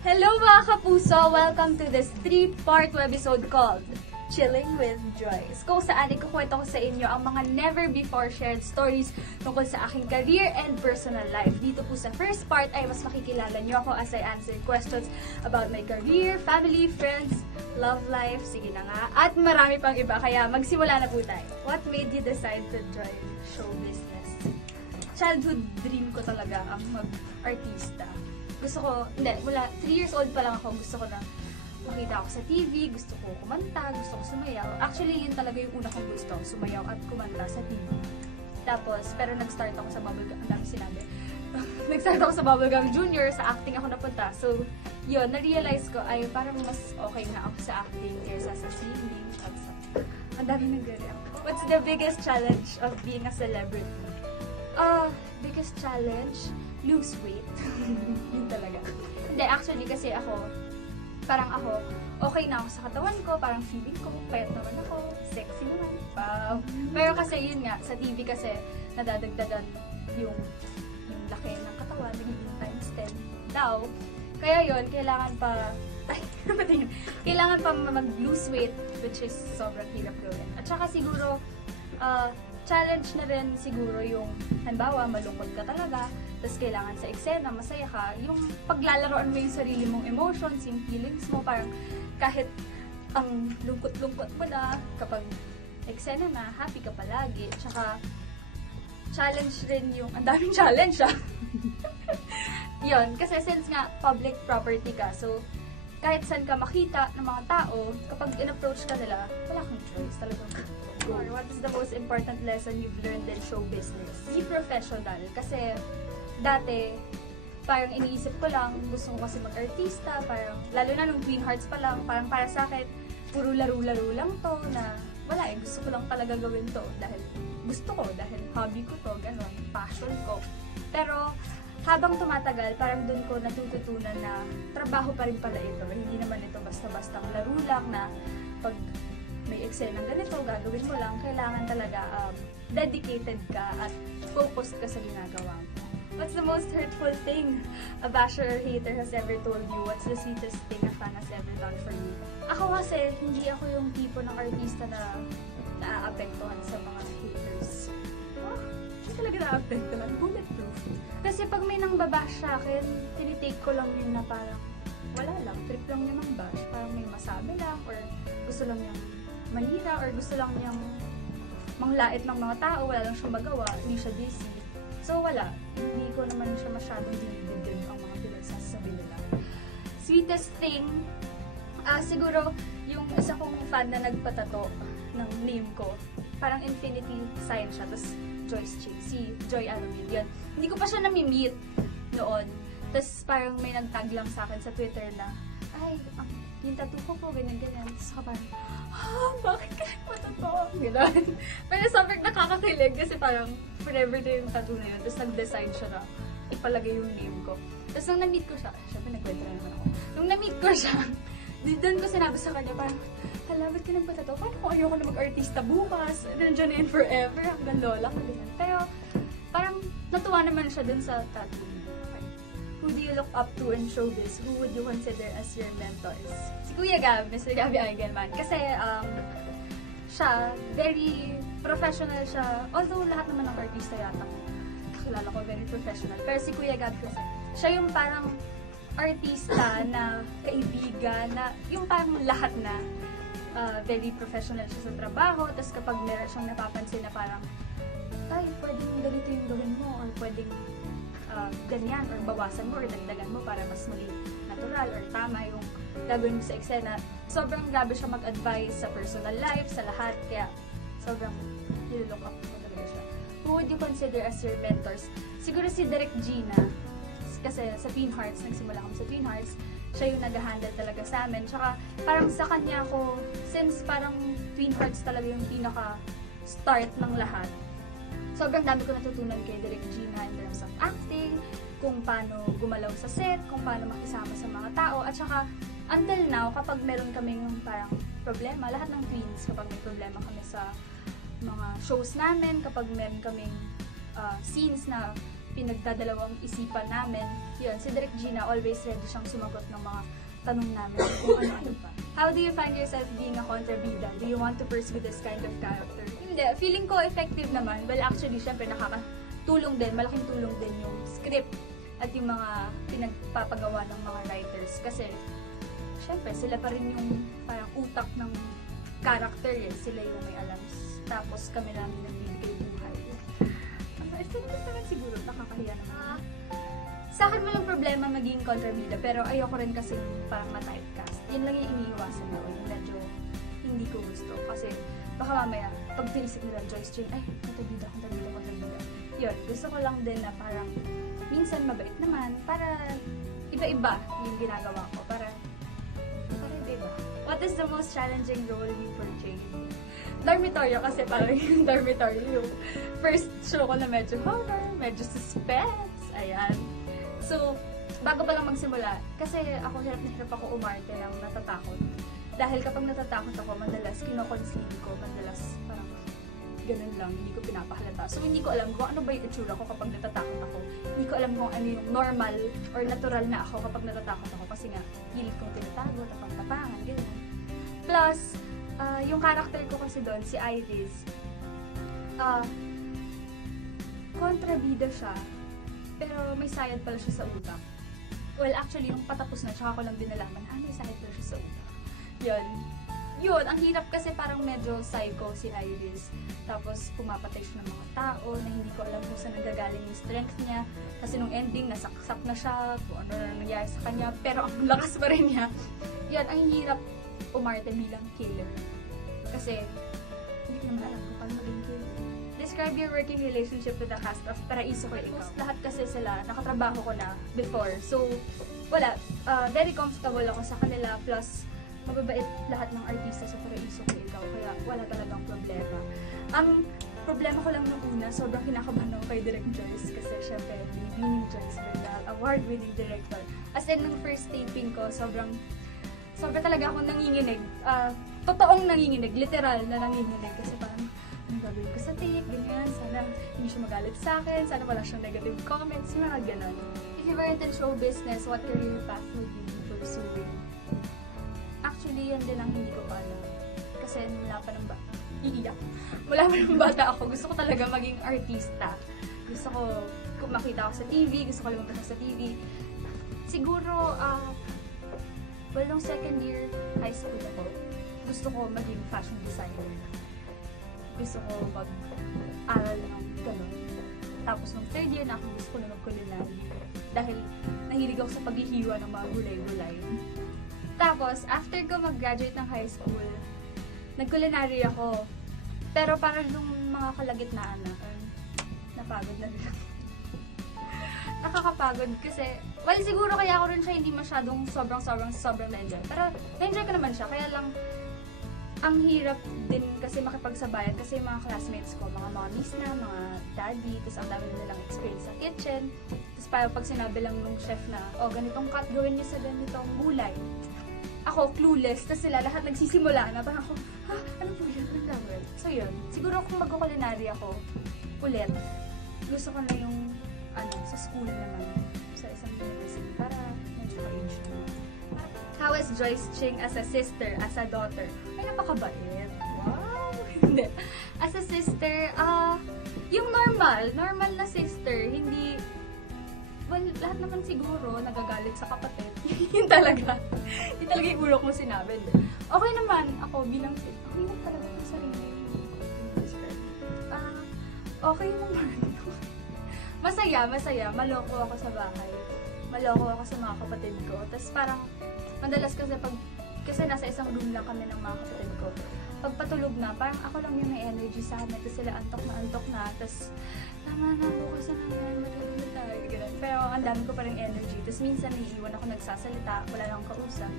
Hello mga kapuso! Welcome to this three-part webisode called Chilling with Joyce. Kung saan ikukwento ko sa inyo ang mga never-before shared stories tungkol sa aking career and personal life. Dito po sa first part ay mas makikilala niyo ako as I answer questions about my career, family, friends, love life, sige na nga, at marami pang iba. Kaya magsimula na po tayo. What made you decide to join show business? Childhood dream ko talaga ang mag-artista gusto ko, hindi, mula 3 years old pa lang ako, gusto ko na makita ako sa TV, gusto ko kumanta, gusto ko sumayaw. Actually, yun talaga yung una kong gusto, sumayaw at kumanta sa TV. Tapos, pero nag-start ako sa Bubblegum, ang dami sinabi. nag-start ako sa Bubblegum Junior, sa acting ako napunta. So, yun, na-realize ko ay parang mas okay na ako sa acting kaysa sa singing at sa... Ang dami nag What's the biggest challenge of being a celebrity? Uh, biggest challenge? Lose weight. Yun talaga. Hindi, actually, kasi ako, parang ako, okay na ako sa katawan ko, parang feeling ko, payat naman ako, sexy naman. Wow. Pero kasi yun nga, sa TV kasi, nadadagdagan yung, yung laki ng katawan, nagiging times 10 daw. Kaya yun, kailangan pa, ay, kailangan pa mag-lose weight, which is sobrang hirap gawin. At saka siguro, uh, challenge na rin siguro yung, halimbawa, malungkot ka talaga, tapos kailangan sa eksena, masaya ka, yung paglalaroan mo yung sarili mong emotions, yung feelings mo, parang kahit ang lungkot-lungkot mo na, kapag eksena na, happy ka palagi. Tsaka, challenge rin yung, ang daming challenge ah. Yun, kasi since nga public property ka, so kahit saan ka makita ng mga tao, kapag in-approach ka nila, wala kang choice talagang Or what is the most important lesson you've learned in show business? Be professional. Kasi dati, parang iniisip ko lang, gusto ko kasi mag-artista, parang, lalo na nung Twin Hearts pa lang, parang para sa akin, puro laro-laro lang to, na wala eh, gusto ko lang talaga gawin to, dahil gusto ko, dahil hobby ko to, gano'n, passion ko. Pero, habang tumatagal, parang doon ko natututunan na trabaho pa rin pala ito. Hindi naman ito basta-basta laro lang na pag may eksena ganito, gagawin mo lang, kailangan talaga um, dedicated ka at focused ka sa ginagawa mo. What's the most hurtful thing a basher or hater has ever told you? What's the sweetest thing a fan has ever done for you? Ako kasi, hindi ako yung tipo ng artista na naaapektuhan sa mga haters. Oh, hindi talaga naaapektuhan. Bulletproof. Kasi pag may nang babash sa akin, tinitake ko lang yun na parang wala lang, trip lang niya ng bash. Parang may masabi lang or gusto lang niyang manira or gusto lang niyang manglait ng mga tao, wala lang siyang magawa, hindi siya busy. So wala, hindi ko naman siya masyadong dinidin ang mga pinagsasabi nila. Sweetest thing, uh, siguro yung isa kong fan na nagpatato ng name ko, parang infinity sign siya, tapos Joyce Chick, si Joy Aramid, yun. Hindi ko pa siya nami-meet noon. Tapos parang may nagtag lang sa akin sa Twitter na, ay, ang yung tattoo ko po, ganyan-ganyan. Tapos ka parang, ah, bakit ka nagpatato? Gano'n. Pero sobrang nakakakilig kasi parang forever na yung tattoo na yun. Tapos nag-design siya na ipalagay yung name ko. Tapos nung na-meet ko siya, syempre nagkwento na naman ako. Nung na-meet ko siya, doon ko sinabi sa kanya, parang, hala, ba't ka nagpatato? Paano kung ayoko na mag-artista bukas? Nandiyan na yun forever, hanggang lola ko. Pero, parang natuwa naman siya dun sa tattoo who do you look up to in showbiz? Who would you consider as your mentors? Si Kuya Gab, Mr. Gabby Eigenman. Kasi, um, siya, very professional siya. Although, lahat naman ng artista yata ko, kakilala ko, very professional. Pero si Kuya Gab kasi, siya yung parang artista na kaibigan, na yung parang lahat na uh, very professional siya sa trabaho. Tapos kapag meron siyang napapansin na parang, ay, pwedeng ganito yung gawin mo, or pwedeng uh, ganyan or bawasan mo or dagdagan mo para mas maging natural or tama yung gagawin mo sa eksena. Sobrang grabe siya mag-advise sa personal life, sa lahat. Kaya sobrang nilook up ko talaga siya. Who would you consider as your mentors? Siguro si Derek Gina. Kasi sa Twin Hearts, nagsimula kami sa Twin Hearts, siya yung nag-handle talaga sa amin. Tsaka parang sa kanya ako, since parang Twin Hearts talaga yung pinaka-start ng lahat, sobrang dami ko natutunan kay Direk Gina in terms of acting, kung paano gumalaw sa set, kung paano makisama sa mga tao, at saka until now, kapag meron kaming parang problema, lahat ng twins, kapag may problema kami sa mga shows namin, kapag meron kaming uh, scenes na pinagdadalawang isipan namin. Yun, si Direk Gina always ready siyang sumagot ng mga tanong namin kung ano-ano pa. How do you find yourself being a kontrabida? Do you want to pursue this kind of character? Hindi, feeling ko effective naman. Well, actually, syempre nakakatulong din, malaking tulong din yung script at yung mga pinagpapagawa ng mga writers. Kasi, syempre, sila pa rin yung parang utak ng character eh. Sila yung may alam. Tapos kami namin nagbibigay buhay. Ang effective naman siguro, nakakahiya naman. Sa akin walang problema maging kontrabida, pero ayoko rin kasi parang ma-typecast. Yun lang yung iniiwasan ko. Yung medyo hindi ko gusto. Kasi baka mamaya, pag tinisip nila Joyce Jane, ay, kontrabida, kontrabida, kontrabida. Yun, gusto ko lang din na parang minsan mabait naman para iba-iba yung ginagawa ko. Para, para iba-iba. What is the most challenging role you portrayed? Dormitorio kasi parang yung dormitory yung first show ko na medyo horror, medyo suspense, ayan. So, bago pa lang magsimula, kasi ako hirap na hirap ako umarte ng natatakot. Dahil kapag natatakot ako, madalas kinoconceal ko, madalas parang ganun lang, hindi ko pinapahalata. So, hindi ko alam kung ano ba yung itsura ko kapag natatakot ako. Hindi ko alam kung ano yung normal or natural na ako kapag natatakot ako. Kasi nga, hilig kong tinatago, tapang-tapangan, ganyan. Plus, uh, yung character ko kasi doon, si Iris, uh, kontrabida siya, pero may sayad pala siya sa utak. Well, actually, yung patapos na, tsaka ko lang din nalaman, ah, may sayad pala siya sa utak. Yun. Yun, ang hirap kasi parang medyo psycho si Iris. Tapos, pumapatay siya ng mga tao na hindi ko alam kung saan nagagaling yung strength niya. Kasi nung ending, nasaksak na siya, kung ano na nangyari sa kanya. Pero ang lakas pa rin niya. Yun, ang hirap umarte bilang killer. Kasi, hindi ko naman alam kung paano maging killer. Describe your working relationship with the cast of Paraiso ko Ikaw. Lahat kasi sila, nakatrabaho ko na before. So, wala. Uh, very comfortable ako sa kanila. Plus, mababait lahat ng artista sa Paraiso ko Ikaw. Kaya wala talagang problema. Ang problema ko lang nung una, sobrang kinakabahan ako kay Direct Joyce. Kasi syempre, winning Joyce Bernal, award-winning director. As in, nung first taping ko, sobrang sobrang talaga akong nanginginig. Uh, totoong nanginginig, literal na nanginginig. Kasi parang, ano gagawin ko sa tape, ganyan, sana hindi siya magalit sa akin, sana wala siyang negative comments, mga ganon. If you weren't in show business, what career path would you be pursuing? Actually, yan din ang hindi ko pa alam. Kasi mula pa ng bata, iiyak. Mula pa ng bata ako, gusto ko talaga maging artista. Gusto ko, kung makita ako sa TV, gusto ko lumabas sa TV. Siguro, uh, well, nung second year high school ako, gusto ko maging fashion designer. Gusto ko mag-aral ng ganun. Tapos nung third year na ako, gusto ko na mag-culinary. Dahil nahilig ako sa paghihiwa ng mga gulay-gulay. Tapos, after ko mag-graduate ng high school, nag-culinary ako. Pero parang nung mga kalagitnaan na, napagod na rin ako. Nakakapagod kasi, well, siguro kaya ako rin siya hindi masyadong sobrang-sobrang sobrang na-enjoy. Pero, na-enjoy ko naman siya. Kaya lang, ang hirap din kasi makipagsabayan kasi yung mga classmates ko, mga mommies na, mga daddy, tapos ang dami nilang experience sa kitchen. Tapos parang pag sinabi lang nung chef na, oh, ganitong cut gawin niyo sa ganitong gulay. Ako, clueless. Tapos sila, lahat nagsisimula na. Parang ako, ha? Ano po yun? Ano? So yun, siguro kung mag-culinary ako, ulit, gusto ko na yung, ano, sa school naman, sa isang university, para medyo ka-age na. How is Joyce Ching as a sister, as a daughter? Ay, napakabait. Wow! Hindi. As a sister, ah, uh, yung normal, normal na sister, hindi, well, lahat naman siguro nagagalit sa kapatid. yun talaga. yun talaga yung ulo ko sinabi. Okay naman, ako bilang, okay lang talaga yung sarili. Uh, okay naman. Masaya, masaya. Maloko ako sa bahay. Maloko ako sa mga kapatid ko. Tapos parang, Madalas kasi pag, kasi nasa isang room lang kami ng mga kapatid ko. Pag patulog na, parang ako lang yung may energy sa amin. Tapos sila antok na antok na. Tapos, tama na, bukas na naman, matulog na tayo. Ganun. Pero ang dami ko pa rin energy. Tapos minsan naiiwan ako nagsasalita, wala lang kausap.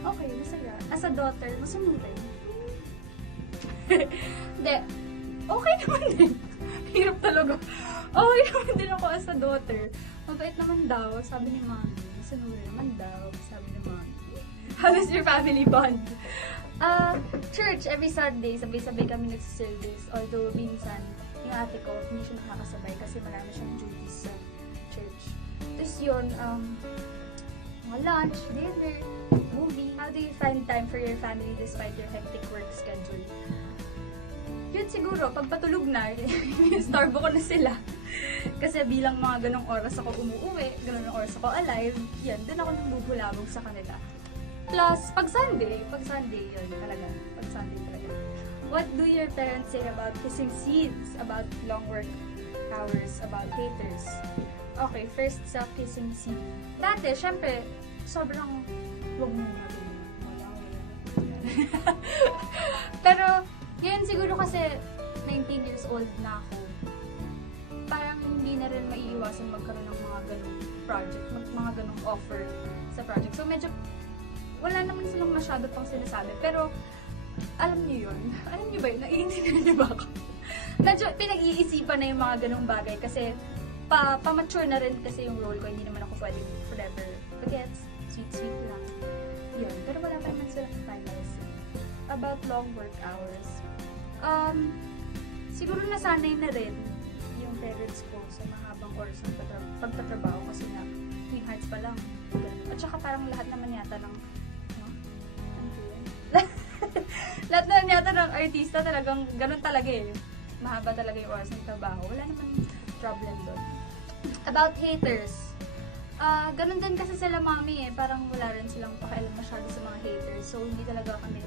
Okay, masaya. As a daughter, masunurin. Hindi, okay naman din. Hirap talaga. Okay naman din ako as a daughter. Mabait naman daw, sabi ni mami sunuri naman daw, sabi ng mga, how is your family bond? Uh, church, every Sunday, sabay-sabay kami nagsiservice. Although, minsan, yung ate ko, hindi siya nakakasabay kasi marami siyang duties sa church. Tapos yun, um, mga lunch, dinner, movie. How do you find time for your family despite your hectic work schedule? Yun siguro, pag patulog na, starbo ko na sila. Kasi bilang mga ganong oras ako umuwi, ganong oras ako alive, yan, din ako nabubulabog sa kanila. Plus, pag Sunday, pag Sunday, yun talaga. Pag Sunday talaga. What do your parents say about kissing seeds, about long work hours, about haters? Okay, first sa kissing scene. Dati, syempre, sobrang huwag mo na. Pero, ngayon siguro kasi 19 years old na ako. Parang hindi na rin maiiwasan magkaroon ng mga ganong project, mga ganong offer sa project. So, medyo wala naman silang masyado pang sinasabi. Pero, alam niyo yun. Alam niyo ba yun? Naiintindihan niyo ba ako? Medyo pinag-iisipan na yung mga ganong bagay kasi pa, pa-mature na rin kasi yung role ko. Hindi naman ako pwedeng forever bagets, sweet-sweet lang. Yun. Pero wala pa naman silang finals. About long work hours. Um, siguro nasanay na rin yung parents ko sa mahabang oras ng pagtatrabaho kasi na Twin Hearts pa lang. At saka parang lahat naman yata ng lahat naman yata ng artista talagang ganun talaga eh. Mahaba talaga yung oras ng trabaho. Wala naman problem doon. About haters. Ah, ganun din kasi sila mami eh. Parang wala rin silang pakialam masyado sa mga haters. So, hindi talaga kami,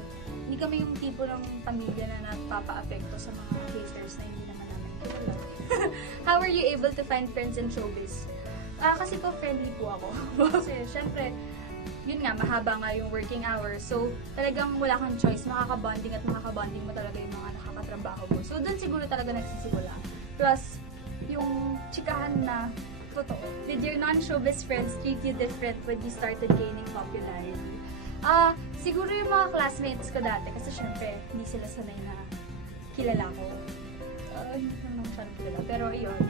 hindi kami yung tipo ng pamilya na napapa-apekto sa mga haters na hindi naman namin kilala. How are you able to find friends in showbiz? Ah, kasi po friendly po ako. kasi syempre, yun nga, mahaba nga yung working hours. So, talagang wala kang choice. Makakabonding at makakabonding mo talaga yung mga nakakatrabaho mo. So, doon siguro talaga nagsisimula. Plus, yung chikahan na totoo. Did your non-showbiz friends treat you different when you started gaining popularity? Ah, siguro yung mga classmates ko dati kasi syempre hindi sila sanay na kilala ko. Ah, hindi naman masyadong kilala. Pero yun,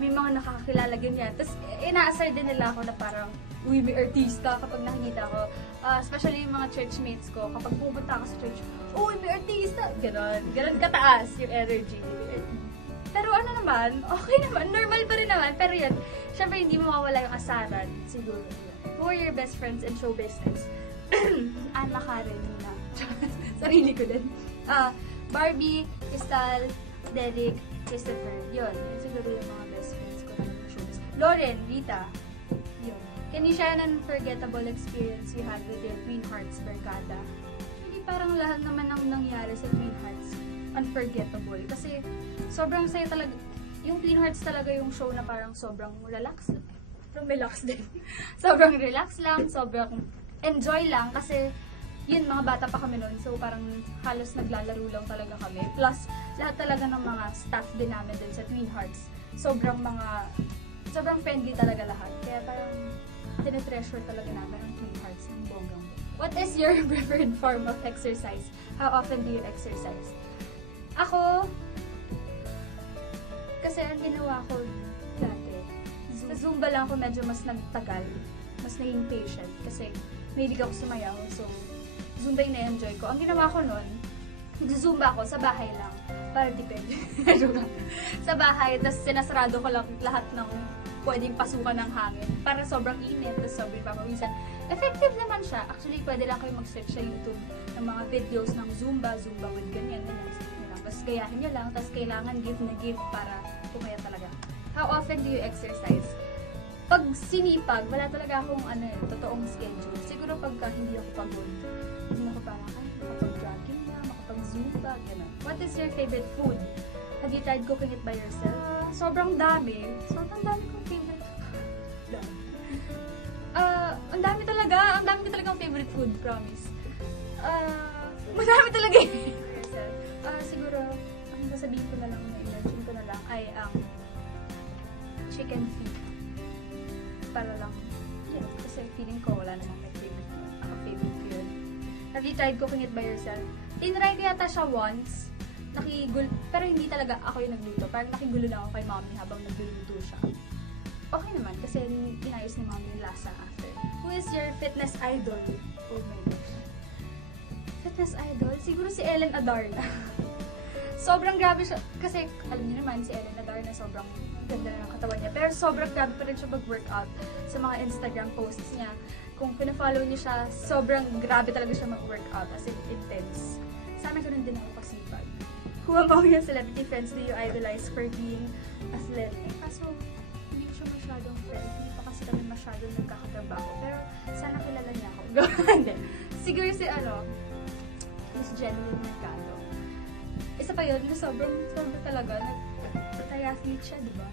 may mga nakakilala ganyan. Tapos ina-assert din nila ako na parang uy, may artista kapag nakikita ko. Ah, especially yung mga churchmates ko. Kapag pupunta ako sa church, uy, may artista! Ganon. Ganon kataas yung energy. Pero ano naman, okay naman, normal pa rin naman. Pero yun, syempre hindi mawawala yung asaran, siguro. Who are your best friends in show business? Anna Karen na. Sarili ko din. Ah, Barbie, Crystal, Derek, Christopher. Yun, yun siguro yung mga best friends ko na yung show business. Lauren, Rita. Yun. Can you share an unforgettable experience you had with your Twin Hearts Barkada? Hindi parang lahat naman ng nangyari sa Twin Hearts unforgettable. Kasi sobrang saya talaga. Yung Twin Hearts talaga yung show na parang sobrang relax. Relax din. sobrang relax lang, sobrang enjoy lang kasi yun, mga bata pa kami noon. So, parang halos naglalaro lang talaga kami. Plus, lahat talaga ng mga staff din namin din sa Twin Hearts. Sobrang mga, sobrang friendly talaga lahat. Kaya parang, tinetreasure talaga namin ang Twin Hearts ng bonggang. What is your preferred form of exercise? How often do you exercise? Ako, kasi ang ginawa ko dati, sa Zumba lang ako medyo mas nagtagal, mas naging patient kasi mahilig ako sumayaw, so Zumba yung na-enjoy ko. Ang ginawa ko nun, Zumba ako sa bahay lang, para depende. Sa bahay, tapos sinasarado ko lang lahat ng pwedeng pasukan ng hangin para sobrang init, tapos sobrang papawisan. Effective naman siya. Actually, pwede lang kayo mag-search sa YouTube ng mga videos ng Zumba, Zumba with ganyan. Tapos gayahin nyo lang, tapos kailangan give na give para pumaya talaga. How often do you exercise? Pag sinipag, wala talaga akong ano, eh, totoong schedule. Siguro pagka hindi ako pagod, hindi ako parang, ay, makapag-jogging na, makapag-zumba, gano'n. What is your favorite food? Have you tried cooking it by yourself? Ah, sobrang dami. Sobrang dami kong favorite Dami. Ah, ang dami talaga. Ang dami ko talagang favorite food, promise. Ah, madami talaga eh. Ah, siguro, ang sasabihin ko na lang, na imagine ko na lang, ay ang chicken feet. Para lang, yeah, kasi feeling ko wala namang may favorite. Ako favorite ko yun. Have you tried cooking it by yourself? Tinry ko yata siya once. Nakigul, pero hindi talaga ako yung nagluto. Parang nakigulo lang ako kay mommy habang nagluluto siya. Okay naman, kasi inayos ni mommy yung lasa after. Who is your fitness idol? Oh my gosh. Fitness idol? Siguro si Ellen Adarna. sobrang grabe siya. Kasi, alam niyo naman, si Ellen Adar na sobrang ganda na ng katawan niya. Pero sobrang grabe pa rin siya mag-workout sa mga Instagram posts niya. Kung pina-follow niyo siya, sobrang grabe talaga siya mag-workout. As in, intense. Sana ganun din ako pagsipag. Who among your celebrity friends do you idolize for being athletic? Kaso, hindi ko siya masyadong friend. Hindi pa kasi kami masyadong nagkakatrabaho. Pero, sana kilala niya ako. Siguro si ano, Miss Jenny Mercado. Isa pa yun, sobrang, sobrang talaga, nag-triathlete siya, di ba?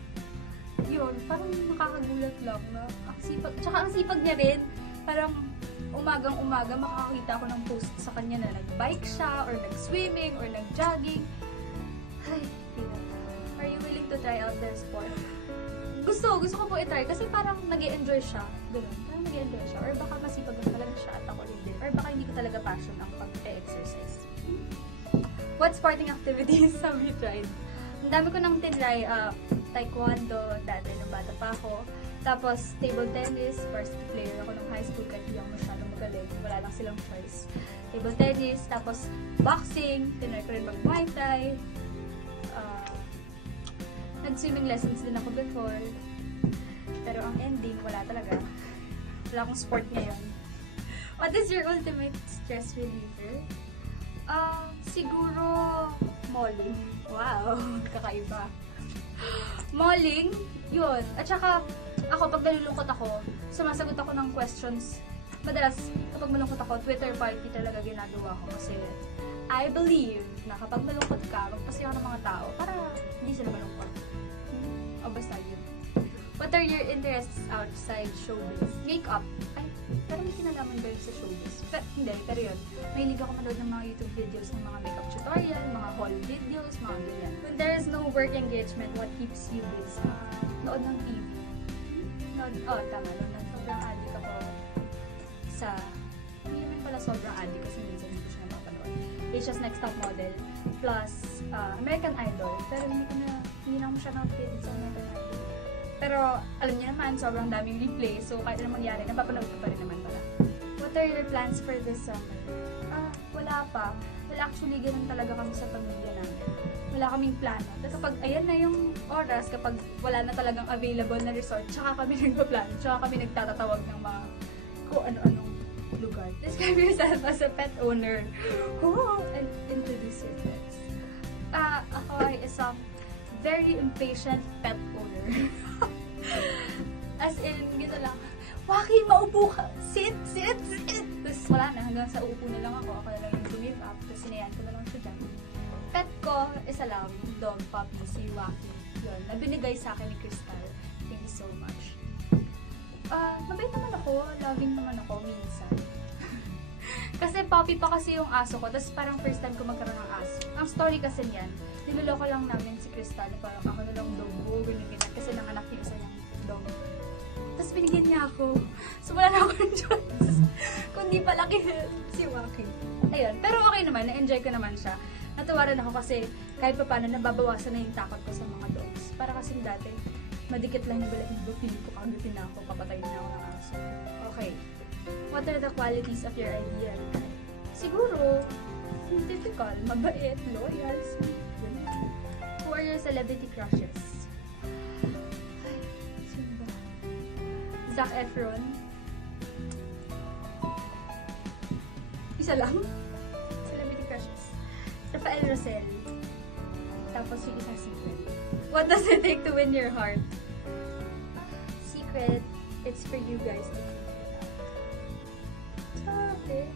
Yun, parang nakakagulat lang na ang sipag, tsaka ang sipag niya rin, parang umagang umaga makakakita ako ng post sa kanya na nag-bike siya, or nag-swimming, or nag-jogging. Ay. Are you willing to try out their sport? Gusto, gusto ko po i-try kasi parang nag enjoy siya. Ganun, parang nag enjoy siya. Or baka masipag lang talaga siya at ako hindi. Or baka hindi ko talaga passion ang pag-exercise. What sporting activities have you tried? Ang dami ko nang tinry, uh, taekwondo, dati nung bata pa ako. Tapos, table tennis, first player ako nung high school kahit hindi ako masyadong magaling. Wala lang silang choice. Table tennis, tapos boxing, tinry ko rin mag-muay thai. Uh, nag-swimming lessons din ako before. Pero ang ending, wala talaga. Wala akong sport ngayon. What is your ultimate stress reliever? Ah, siguro malling. Wow, kakaiba. Malling, yun. At saka, ako, pag nalulungkot ako, sumasagot ako ng questions. Madalas, kapag malungkot ako, Twitter party talaga ginagawa ko kasi I believe na kapag malungkot ka, magpasaya ka ng mga tao para hindi sila malungkot. Hmm? O basta yun. What are your interests outside showbiz? Makeup. Ay, pero may kinalaman ba yun sa showbiz? Pero, hindi, pero yun. Mahilig ako manood ng mga YouTube videos ng mga makeup tutorial, mga haul videos, mga ganyan. When there is no work engagement, what keeps you busy? Nood ng TV. Nood, oh, tama, nood ng sobrang addict ako sa, hindi naman pala sobrang addict kasi minsan hindi ko siya napapanood. Asia's Next Top Model, plus uh, American Idol, pero hindi ko na, hindi na ako siya na-fit sa American Idol. Pero, alam niyo naman, sobrang daming replay, so kahit anong mangyari, napapanood ko pa rin naman pala. What are your plans for this summer? Ah, wala pa. Well, actually, ganun talaga kami sa pamilya namin. Wala kaming plano. Tapos kapag, ayan na yung oras, kapag wala na talagang available na resort, tsaka kami nagpa-plano, tsaka kami nagtatatawag ng mga kung ano-anong lugar. Describe yourself as a pet owner. Oh, and introduce your pets. Ah, ako ay isang very impatient pet owner. As in, gito lang, Waki, maupo ka! Sit! Sit! Sit! Tapos wala na, hanggang sa upo na lang ako. Ako na lang yung give up. Tapos sinayan ko na lang siya dyan. Pet ko, isa lang, dog puppy, si Waki. Yun, na binigay sa akin ni Crystal. Thank you so much. Uh, mabait naman ako. Loving naman ako minsan. kasi puppy pa kasi yung aso ko. Tapos parang first time ko magkaroon ng aso. Ang story kasi niyan, niloloko lang namin si Crystal. Parang ako na lang dog ko, ganyan, ganyan. Kasi nanganak yung isa niyang dog. Tapos binigyan niya ako. So wala na akong choice. Kundi palaki si Waki. Ayun. Pero okay naman. Na-enjoy ko naman siya. Natuwa rin ako kasi kahit pa paano nababawasan na yung takot ko sa mga dogs. Para kasi dati, madikit lang yung balahibo. Piling ko kagutin na ako. Papatayin na ako ng aso. Okay. What are the qualities of your ideal guy? Siguro, typical, mabait, loyal, sweet. Who are your celebrity crushes? Zac Efron. Isa lang? Celebrity crushes. Rafael Rosel. Tapos yung isang secret. What does it take to win your heart? Secret, it's for you guys to figure it.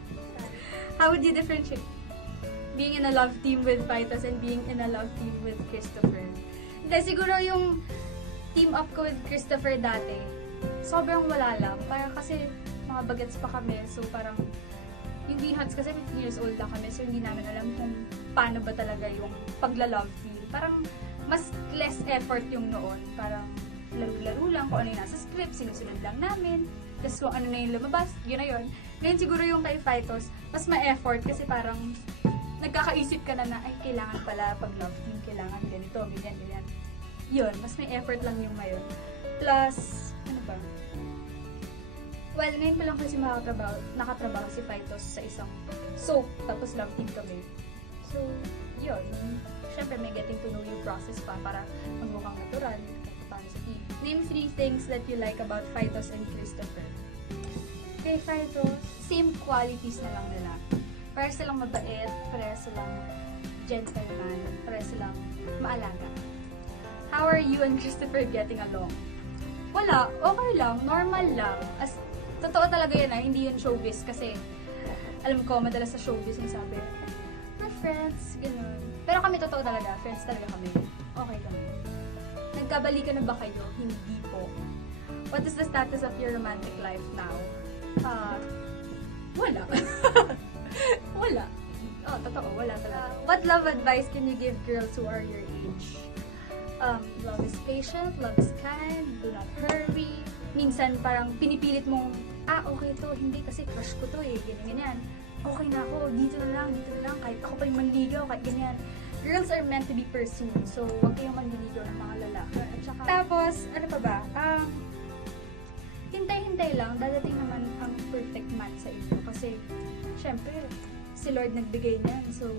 How would you differentiate being in a love team with Vitas and being in a love team with Christopher? Hindi, siguro yung team up ko with Christopher dati, sobrang wala lang. Parang kasi mga bagets pa kami, so parang yung Behats kasi 15 years old na kami, so hindi namin alam kung paano ba talaga yung pagla-love team. Parang mas less effort yung noon. Parang laro-laro lang kung ano yung nasa script, sinusunod lang namin. Tapos kung ano na yung lumabas, yun na yun. Ngayon siguro yung kay Phytos, mas ma-effort kasi parang nagkakaisip ka na na, ay, kailangan pala pag love team, kailangan ganito, ganyan, ganyan. Yun, mas may effort lang yung ngayon. Plus, ba? Well, ngayon pa lang kasi makatrabaho, nakatrabaho si Phytos sa isang soap, tapos love team kami. So, yun. syempre may getting to know you process pa para magmukhang natural kahit paano sa TV. Name three things that you like about Phytos and Christopher. Kay Phytos, same qualities na lang nila. Para silang mabait, para silang gentleman, para silang maalaga. How are you and Christopher getting along? Wala, okay lang, normal lang. As, totoo talaga yan ah, hindi yun showbiz kasi alam ko, madalas sa showbiz yung sabi, we're friends, ganun. Pero kami totoo talaga, friends talaga kami. Okay lang. Nagkabalikan na ba kayo? Hindi po. What is the status of your romantic life now? Ah, wala. wala. Oh, totoo, wala talaga. What love advice can you give girls who are your age? Um, love is patient, love is kind, do not hurry. Minsan parang pinipilit mong, ah, okay to, hindi kasi crush ko to eh, ganyan, ganyan. Okay na ako, dito na lang, dito na lang, kahit ako pa yung manligaw, kahit ganyan. Girls are meant to be pursued, so huwag kayong manliligaw ng mga lalaki. At saka, tapos, ano pa ba? Um, hintay-hintay lang, dadating naman ang perfect match sa inyo. Kasi, syempre, si Lord nagbigay niyan. So,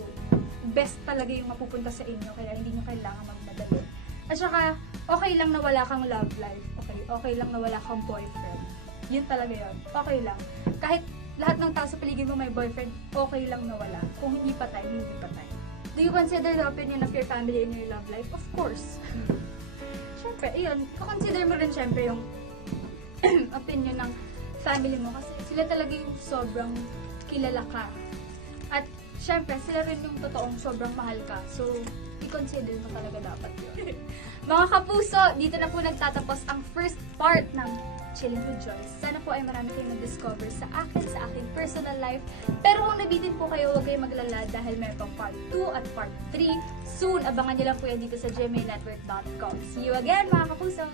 best talaga yung mapupunta sa inyo, kaya hindi nyo kailangan magmadali. At saka, okay lang na wala kang love life. Okay, okay lang na wala kang boyfriend. Yun talaga yun. Okay lang. Kahit lahat ng tao sa paligid mo may boyfriend, okay lang na wala. Kung hindi patay, hindi patay. Do you consider the opinion of your family in your love life? Of course. Siyempre, yun. Consider mo rin siyempre yung opinion ng family mo kasi sila talaga yung sobrang kilala ka. At syempre, sila rin yung totoong sobrang mahal ka. So, i-consider mo talaga dapat yun. Mga kapuso, dito na po nagtatapos ang first part ng Chilling with Joyce. Sana po ay marami kayong na-discover sa akin, sa aking personal life. Pero kung nabitin po kayo, huwag kayong maglala dahil meron pang part 2 at part 3. Soon, abangan nyo lang po yan dito sa gmailnetwork.com. See you again, mga kapuso!